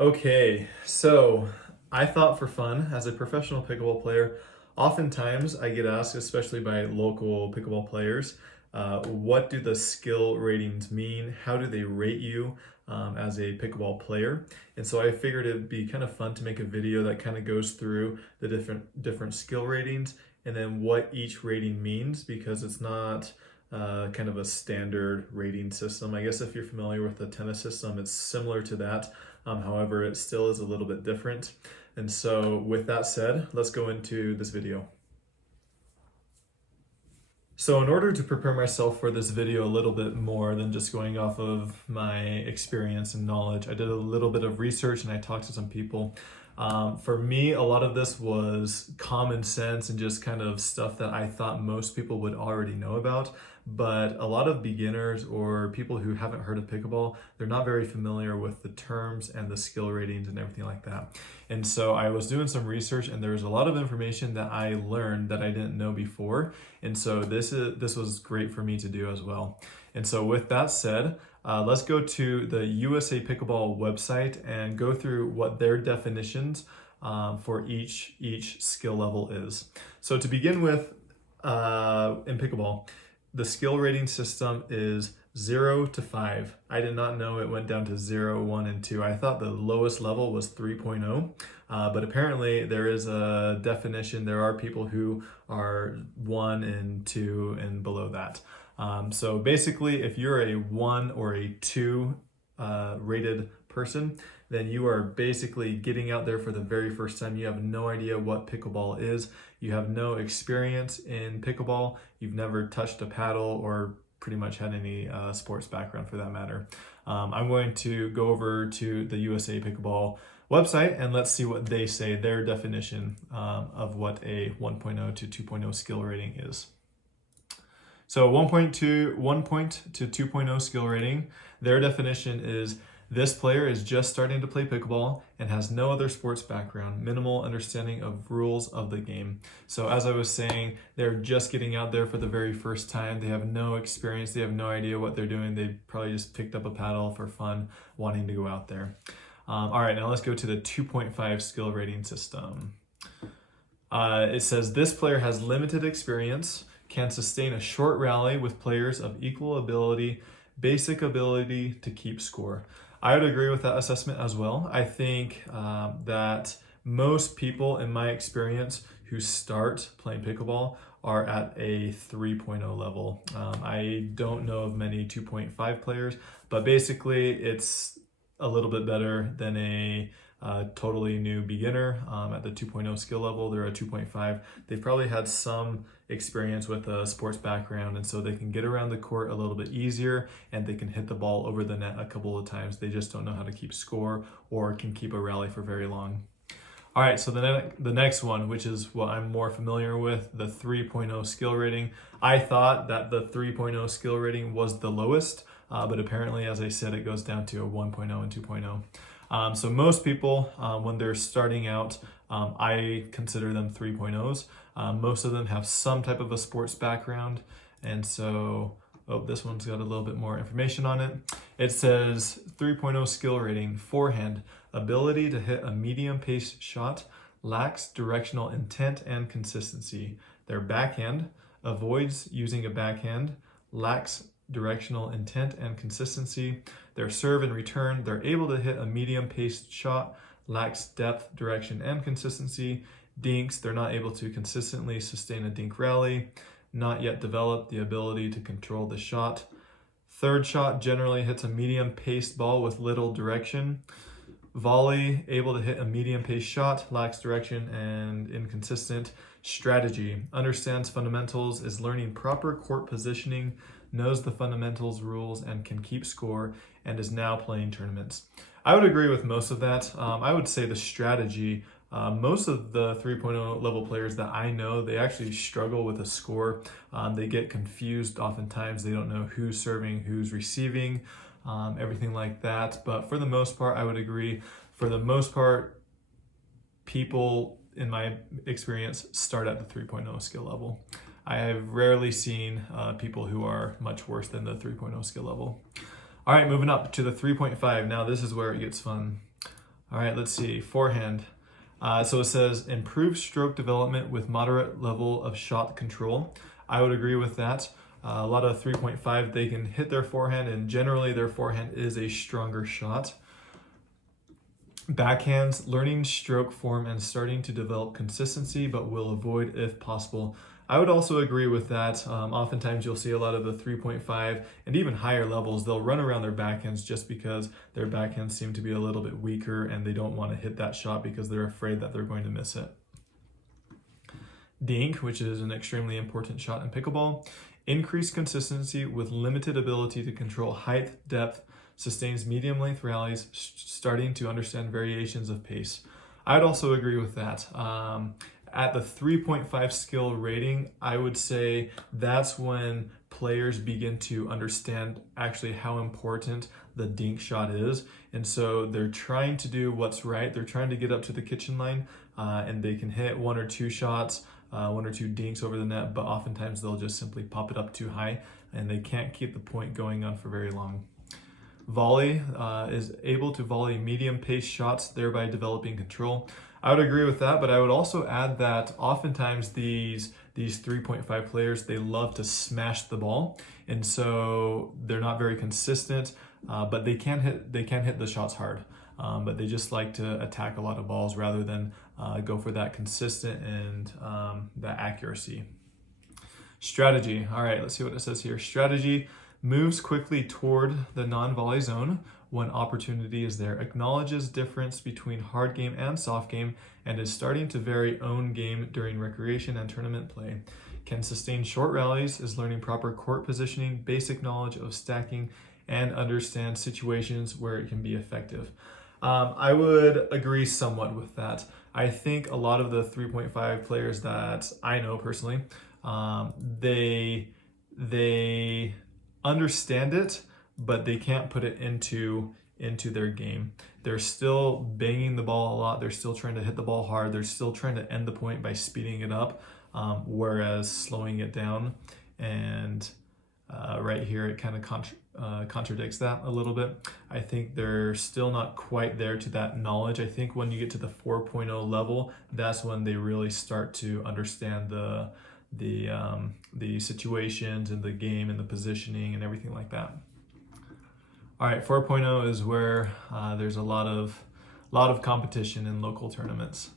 Okay, so I thought for fun, as a professional pickleball player, oftentimes I get asked, especially by local pickleball players, what do the skill ratings mean? How do they rate you as a pickleball player? And so I figured it'd be kind of fun to make a video that kind of goes through the different skill ratings and then what each rating means, because it's not kind of a standard rating system. I guess if you're familiar with the tennis system, it's similar to that. However, it still is a little bit different. And so with that said, let's go into this video. So in order to prepare myself for this video a little bit more than just going off of my experience and knowledge, I did a little bit of research and I talked to some people. For me, a lot of this was common sense and just kind of stuff that I thought most people would already know about. But a lot of beginners or people who haven't heard of pickleball, they're not very familiar with the terms and the skill ratings and everything like that. And so I was doing some research and there was a lot of information that I learned that I didn't know before. And so this was great for me to do as well. And so with that said, let's go to the USA Pickleball website and go through what their definitions for each skill level is. So to begin with, in pickleball, the skill rating system is 0 to 5. I did not know it went down to 0, 1, and 2. I thought the lowest level was 3.0, but apparently there is a definition. There are people who are 1 and 2 and below that. So basically, if you're a 1 or a 2 rated person, then you are basically getting out there for the very first time. You have no idea what pickleball is. You have no experience in pickleball. You've never touched a paddle or pretty much had any sports background for that matter. I'm going to go over to the USA Pickleball website and let's see what they say, their definition of what a 1.0 to 2.0 skill rating is. So 1 point to 2.0 skill rating, their definition is this player is just starting to play pickleball and has no other sports background, minimal understanding of rules of the game. So as I was saying, they're just getting out there for the very first time. They have no experience. They have no idea what they're doing. They probably just picked up a paddle for fun, wanting to go out there. All right, now let's go to the 2.5 skill rating system. It says this player has limited experience, can sustain a short rally with players of equal ability, basic ability to keep score. I would agree with that assessment as well. I think that most people, in my experience, who start playing pickleball are at a 3.0 level. I don't know of many 2.5 players, but basically it's a little bit better than a totally new beginner at the 2.0 skill level. They're a 2.5. They've probably had some experience with a sports background, and so they can get around the court a little bit easier and they can hit the ball over the net a couple of times. They just don't know how to keep score or can keep a rally for very long. All right, so the next one, which is what I'm more familiar with, the 3.0 skill rating. I thought that the 3.0 skill rating was the lowest, but apparently, as I said, it goes down to a 1.0 and 2.0. So most people, when they're starting out, I consider them 3.0s. Most of them have some type of a sports background. And so, this one's got a little bit more information on it. It says 3.0 skill rating, forehand, ability to hit a medium-paced shot, lacks directional intent and consistency. Their backhand, avoids using a backhand, lacks directional intent and consistency. Their serve and return, they're able to hit a medium-paced shot, lacks depth, direction, and consistency. Dinks, they're not able to consistently sustain a dink rally, not yet developed the ability to control the shot. Third shot generally hits a medium-paced ball with little direction. Volley, able to hit a medium-paced shot, lacks direction and inconsistent. Strategy, understands fundamentals, is learning proper court positioning, knows the fundamentals rules and can keep score, and is now playing tournaments. I would agree with most of that. I would say the strategy, most of the 3.0 level players that I know, they actually struggle with a score. They get confused oftentimes. They don't know who's serving, who's receiving, everything like that. But for the most part, I would agree. For the most part, people, in my experience, start at the 3.0 skill level. I have rarely seen people who are much worse than the 3.0 skill level. All right, moving up to the 3.5. Now this is where it gets fun. All right, let's see, forehand. So it says improve stroke development with moderate level of shot control. I would agree with that. A lot of 3.5, they can hit their forehand, and generally their forehand is a stronger shot. Backhands, learning stroke form and starting to develop consistency, but will avoid if possible. I would also agree with that. Oftentimes you'll see a lot of the 3.5 and even higher levels, they'll run around their backhands just because their backhands seem to be a little bit weaker and they don't want to hit that shot because they're afraid that they're going to miss it. Dink, which is an extremely important shot in pickleball. Increased consistency with limited ability to control height, depth, sustains medium length rallies, starting to understand variations of pace. I'd also agree with that. At the 3.5 skill rating, I would say that's when players begin to understand actually how important the dink shot is. And so they're trying to do what's right. They're trying to get up to the kitchen line and they can hit one or two shots, one or two dinks over the net, but oftentimes they'll just simply pop it up too high and they can't keep the point going on for very long. Volley is able to volley medium pace shots, thereby developing control. I would agree with that, but I would also add that oftentimes these 3.5 players, they love to smash the ball, and so they're not very consistent, but they can hit the shots hard, but they just like to attack a lot of balls rather than go for that consistent and that accuracy. Strategy. All right, let's see what it says here. Strategy: moves quickly toward the non-volley zone when opportunity is there, acknowledges difference between hard game and soft game, and is starting to vary own game during recreation and tournament play. Can sustain short rallies, is learning proper court positioning, basic knowledge of stacking, and understand situations where it can be effective. I would agree somewhat with that. I think a lot of the 3.5 players that I know personally, they understand it, but they can't put it into their game. They're still banging the ball a lot. They're still trying to hit the ball hard. They're still trying to end the point by speeding it up, whereas slowing it down. And right here, it kind of contradicts that a little bit. I think they're still not quite there to that knowledge. I think when you get to the 4.0 level, that's when they really start to understand the situations and the game and the positioning and everything like that. All right, 4.0 is where there's a lot of competition in local tournaments.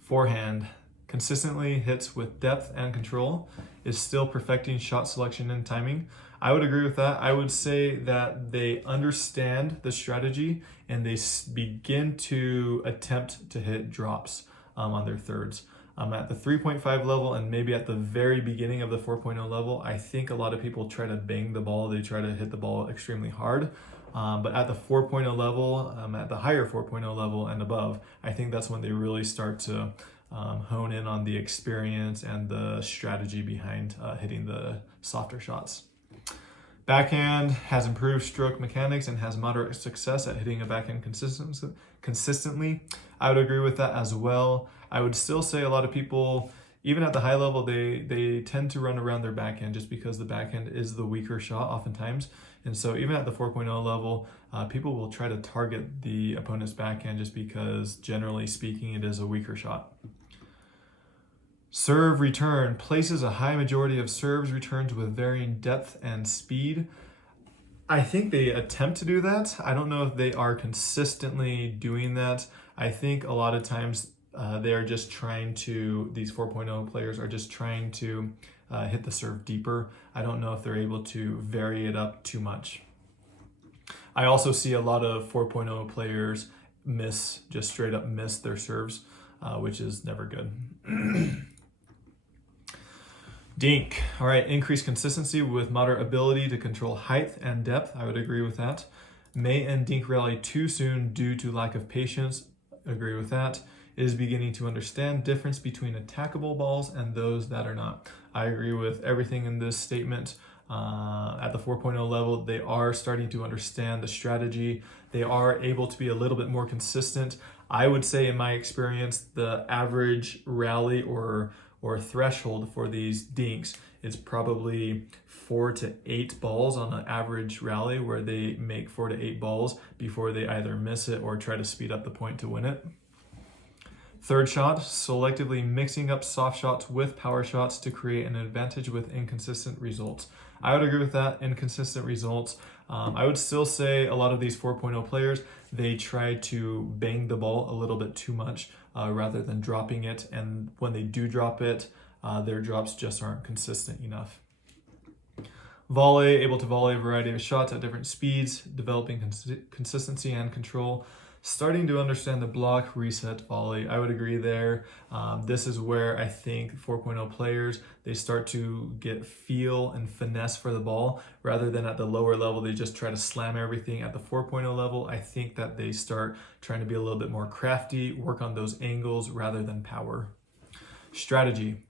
Forehand, consistently hits with depth and control, is still perfecting shot selection and timing. I would agree with that. I would say that they understand the strategy and they begin to attempt to hit drops on their thirds. At the 3.5 level and maybe at the very beginning of the 4.0 level, I think a lot of people try to bang the ball. They try to hit the ball extremely hard. But at the 4.0 level, at the higher 4.0 level and above, I think that's when they really start to hone in on the experience and the strategy behind hitting the softer shots. Backhand has improved stroke mechanics and has moderate success at hitting a backhand consistently. I would agree with that as well. I would still say a lot of people, even at the high level, they tend to run around their backhand just because the backhand is the weaker shot oftentimes. And so even at the 4.0 level, people will try to target the opponent's backhand just because, generally speaking, it is a weaker shot. Serve return places a high majority of serves returns with varying depth and speed. I think they attempt to do that. I don't know if they are consistently doing that. I think a lot of times they are just trying to, these 4.0 players are just trying to hit the serve deeper. I don't know if they're able to vary it up too much. I also see a lot of 4.0 players just straight up miss their serves, which is never good. Dink. All right, increased consistency with moderate ability to control height and depth. I would agree with that. May end dink rally too soon due to lack of patience. Agree with that. Is beginning to understand difference between attackable balls and those that are not. I agree with everything in this statement. At the 4.0 level, they are starting to understand the strategy. They are able to be a little bit more consistent. I would say, in my experience, the average rally or threshold for these dinks is probably 4 to 8 balls on an average rally, where they make 4 to 8 balls before they either miss it or try to speed up the point to win it. Third shot, selectively mixing up soft shots with power shots to create an advantage with inconsistent results. I would agree with that, inconsistent results. I would still say a lot of these 4.0 players, they try to bang the ball a little bit too much rather than dropping it. And when they do drop it, their drops just aren't consistent enough. Volley, able to volley a variety of shots at different speeds, developing consistency and control. Starting to understand the block, reset, volley. I would agree there. This is where I think 4.0 players, they start to get feel and finesse for the ball rather than at the lower level. They just try to slam everything. At the 4.0 level, I think that they start trying to be a little bit more crafty, work on those angles rather than power. Strategy.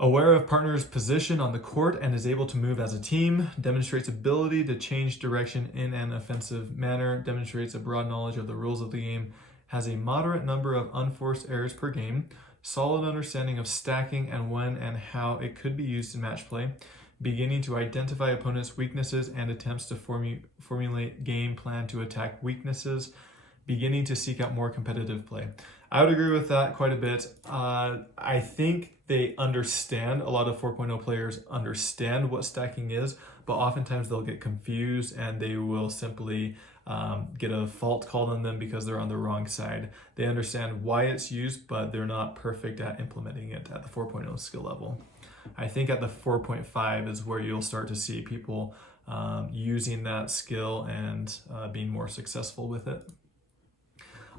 Aware of partner's position on the court and is able to move as a team, demonstrates ability to change direction in an offensive manner, demonstrates a broad knowledge of the rules of the game, has a moderate number of unforced errors per game, solid understanding of stacking and when and how it could be used in match play, beginning to identify opponents' weaknesses and attempts to formulate game plan to attack weaknesses, beginning to seek out more competitive play. I would agree with that quite a bit. I think they understand, a lot of 4.0 players understand what stacking is, but oftentimes they'll get confused and they will simply get a fault called on them because they're on the wrong side. They understand why it's used, but they're not perfect at implementing it at the 4.0 skill level. I think at the 4.5 is where you'll start to see people using that skill and being more successful with it.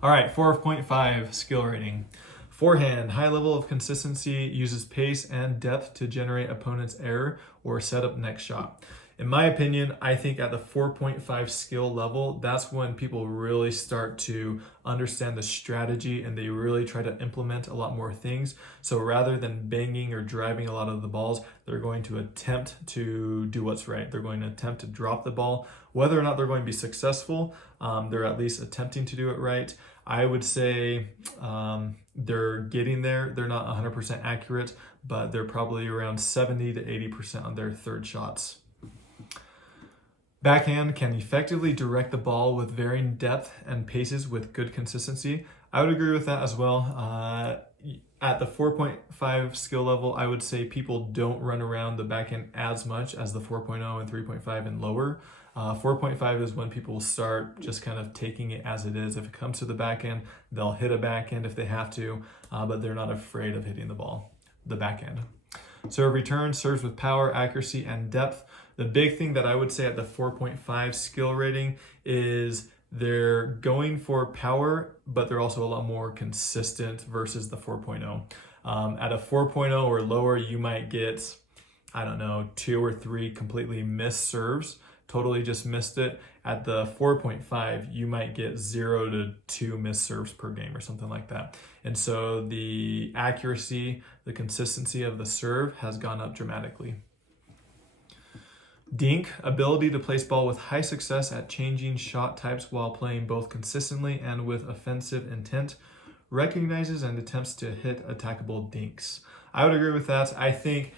All right, 4.5 skill rating. Forehand, high level of consistency, uses pace and depth to generate opponent's error or set up next shot. In my opinion, I think at the 4.5 skill level, that's when people really start to understand the strategy and they really try to implement a lot more things. So rather than banging or driving a lot of the balls, they're going to attempt to do what's right. They're going to attempt to drop the ball. Whether or not they're going to be successful, they're at least attempting to do it right. I would say they're getting there. They're not 100% accurate, but they're probably around 70 to 80% on their third shots. Backhand can effectively direct the ball with varying depth and paces with good consistency. I would agree with that as well. At the 4.5 skill level, I would say people don't run around the backhand as much as the 4.0 and 3.5 and lower. 4.5 is when people start just kind of taking it as it is. If it comes to the backhand, they'll hit a backhand if they have to, but they're not afraid of hitting the backhand. Serve return, serves with power, accuracy, and depth. The big thing that I would say at the 4.5 skill rating is they're going for power, but they're also a lot more consistent versus the 4.0. At a 4.0 or lower, you might get, 2 or 3 completely missed serves, totally just missed it. At the 4.5, you might get 0 to 2 missed serves per game or something like that. And so the accuracy, the consistency of the serve has gone up dramatically. Dink, ability to place ball with high success at changing shot types while playing both consistently and with offensive intent. Recognizes and attempts to hit attackable dinks. I would agree with that. I think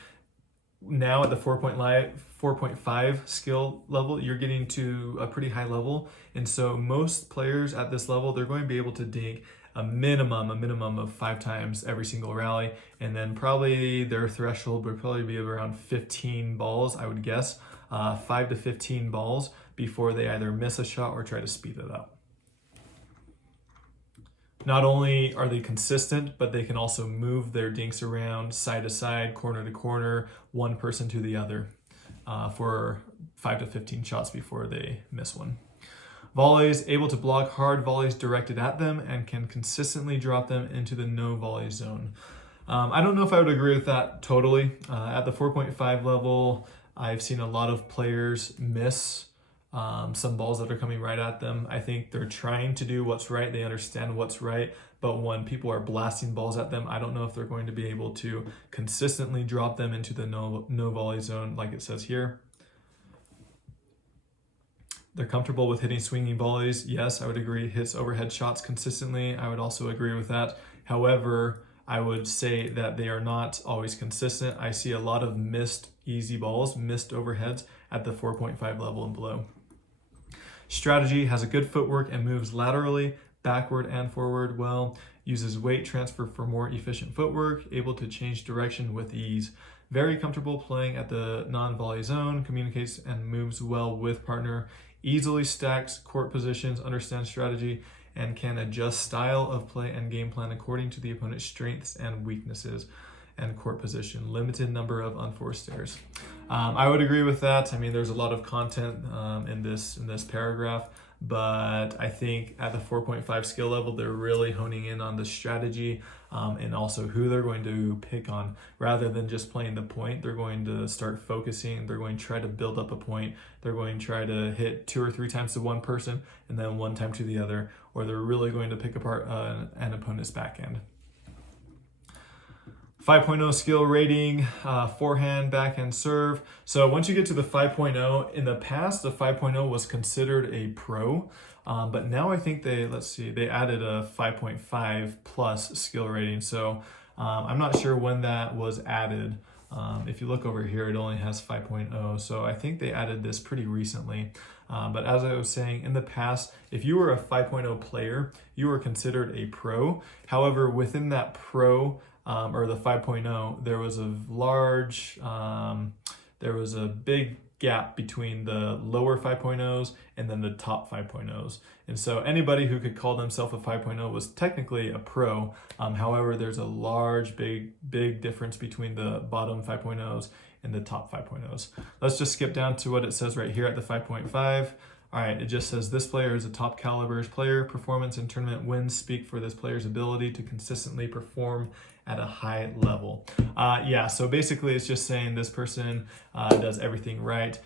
now at the 4.5 skill level, you're getting to a pretty high level. And so most players at this level, they're going to be able to dink a minimum of 5 times every single rally. And then probably their threshold would probably be around 15 balls, I would guess. 5 to 15 balls before they either miss a shot or try to speed it up. Not only are they consistent, but they can also move their dinks around side to side, corner to corner, one person to the other for 5 to 15 shots before they miss one. Volleys, able to block hard volleys directed at them and can consistently drop them into the no volley zone. I don't know if I would agree with that totally. At the 4.5 level, I've seen a lot of players miss some balls that are coming right at them. I think they're trying to do what's right. They understand what's right. But when people are blasting balls at them, I don't know if they're going to be able to consistently drop them into the no volley zone like it says here. They're comfortable with hitting swinging volleys. Yes, I would agree. Hits overhead shots consistently. I would also agree with that. However, I would say that they are not always consistent. I see a lot of missed easy balls, missed overheads at the 4.5 level and below. Strategy: has a good footwork and moves laterally, backward and forward well, uses weight transfer for more efficient footwork, able to change direction with ease. Very comfortable playing at the non-volley zone, communicates and moves well with partner, easily stacks court positions, understands strategy, and can adjust style of play and game plan according to the opponent's strengths and weaknesses and court position. Limited number of unforced errors. I would agree with that. I mean, there's a lot of content in this paragraph, but I think at the 4.5 skill level, they're really honing in on the strategy and also who they're going to pick on. Rather than just playing the point, they're going to start focusing. They're going to try to build up a point. They're going to try to hit 2 or 3 times to one person and then 1 time to the other, or they're really going to pick apart an opponent's backhand. 5.0 skill rating, forehand, backhand, serve. So once you get to the 5.0, in the past, the 5.0 was considered a pro, but now I think they added a 5.5 plus skill rating. So I'm not sure when that was added. If you look over here, it only has 5.0. So I think they added this pretty recently. But as I was saying, in the past, if you were a 5.0 player, you were considered a pro. However, within that pro, or the 5.0, there was a big gap between the lower 5.0s and then the top 5.0s. And so anybody who could call themselves a 5.0 was technically a pro. However, there's a large, big difference between the bottom 5.0s and the top 5.0s. Let's just skip down to what it says right here at the 5.5. All right, it just says this player is a top caliber player. Performance and tournament wins speak for this player's ability to consistently perform at a high level. Yeah, so basically it's just saying this person does everything right.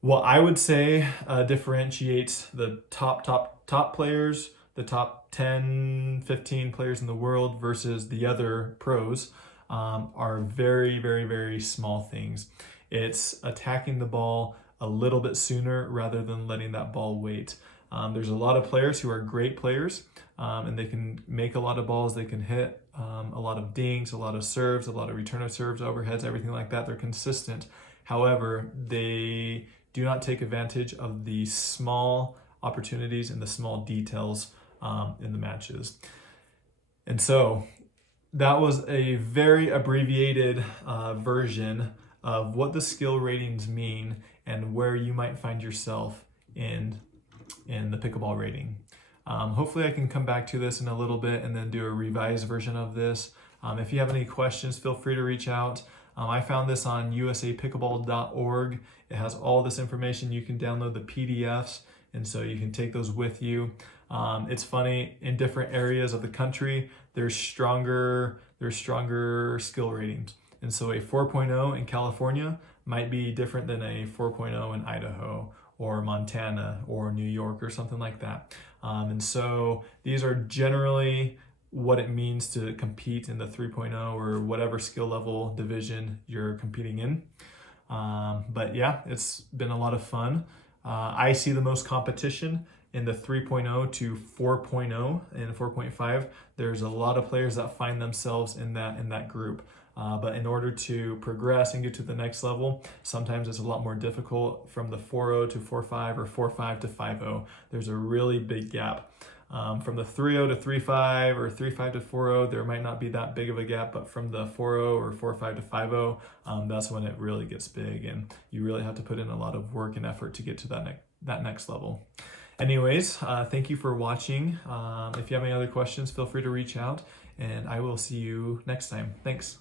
What I would say differentiates the top players, the top 10, 15 players in the world versus the other pros are very, very, very small things. It's attacking the ball a little bit sooner rather than letting that ball wait. There's a lot of players who are great players and they can make a lot of balls, they can hit a lot of dings, a lot of serves, a lot of return of serves, overheads, everything like that. They're consistent. However, they do not take advantage of the small opportunities and the small details in the matches. And so that was a very abbreviated version of what the skill ratings mean and where you might find yourself in the pickleball rating. Hopefully I can come back to this in a little bit and then do a revised version of this. If you have any questions, feel free to reach out. I found this on usapickleball.org. It has all this information. You can download the PDFs, and so you can take those with you. It's funny, in different areas of the country, there's stronger skill ratings. And so a 4.0 in California might be different than a 4.0 in Idaho or Montana or New York or something like that. And so these are generally what it means to compete in the 3.0 or whatever skill level division you're competing in. But yeah, it's been a lot of fun. I see the most competition in the 3.0 to 4.0 and 4.5. There's a lot of players that find themselves in that group. But in order to progress and get to the next level, sometimes it's a lot more difficult from the 4.0 to 4.5 or 4.5 to 5.0. There's a really big gap. From the 3.0 to 3.5 or 3.5 to 4.0, there might not be that big of a gap, but from the 4.0 or 4.5 to 5.0, that's when it really gets big, and you really have to put in a lot of work and effort to get to that next level. Anyways, thank you for watching. If you have any other questions, feel free to reach out, and I will see you next time. Thanks.